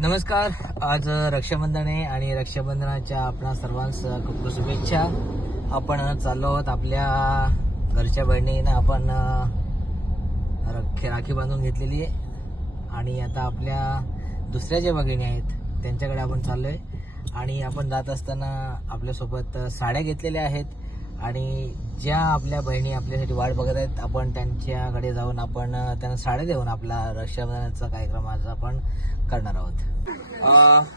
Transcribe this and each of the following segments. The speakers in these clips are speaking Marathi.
नमस्कार. आज रक्षाबंधन आहे आणि रक्षाबंधनाच्या आपणा सर्वांस खूप शुभेच्छा. आपण चाललो आहोत आपल्या घरच्या बहिणीनं आपण राखी बांधून घेतलेली आहे आणि आता आपल्या दुसऱ्या ज्या भगिनी आहेत त्यांच्याकडे आपण चाललोय आणि आपण जात असताना आपल्यासोबत साड्या घेतलेल्या आहेत आणि ज्या आपल्या बहिणी आपल्यासाठी वाट बघत आहेत आपण त्यांच्याकडे जाऊन आपण त्यांना साड्या देऊन आपला रक्षाबंधनाचा कार्यक्रम आज आपण करणार आहोत.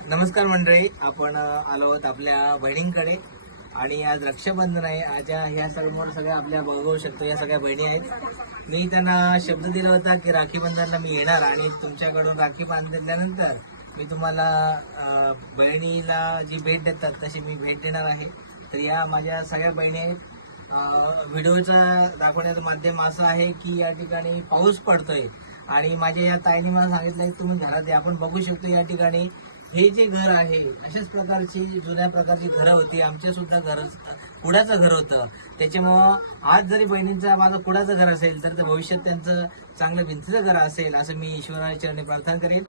नमस्कार मंडळी, आपण आलो आहोत आपल्या बहिणींकडे आणि आज रक्षाबंधन आहे. आज ह्या समोर सगळ्या आपल्या बघू शकतो या सगळ्या बहिणी आहेत. मी त्यांना शब्द दिला होता की राखी बंधनला मी येणार आणि तुमच्याकडून राखी बांधल्यानंतर मी तुम्हाला बहिणीला जी भेट देतात तशी मी भेट देणार आहे. तर या माझ्या सगळ्या बहिणी आहेत. व्हिडिओचं दाखवण्याचं माध्यम असं आहे की या ठिकाणी पाऊस पडतोय आणि माझ्या या ताईने मला सांगितलं तुम्ही घरात आहे. आपण बघू शकतो या ठिकाणी हे जे घर आहे अशाच प्रकारची जुन्या प्रकारची घरं होती. आमचे सुद्धा घर कुडाचं घर होतं. त्याच्यामुळं आज जरी बहिणींचा माझं कुडाचं घर असेल तर भविष्यात त्यांचं चांगलं भिंतीचं घर असेल असं मी ईश्वराच्या चरणी प्रार्थना करेन.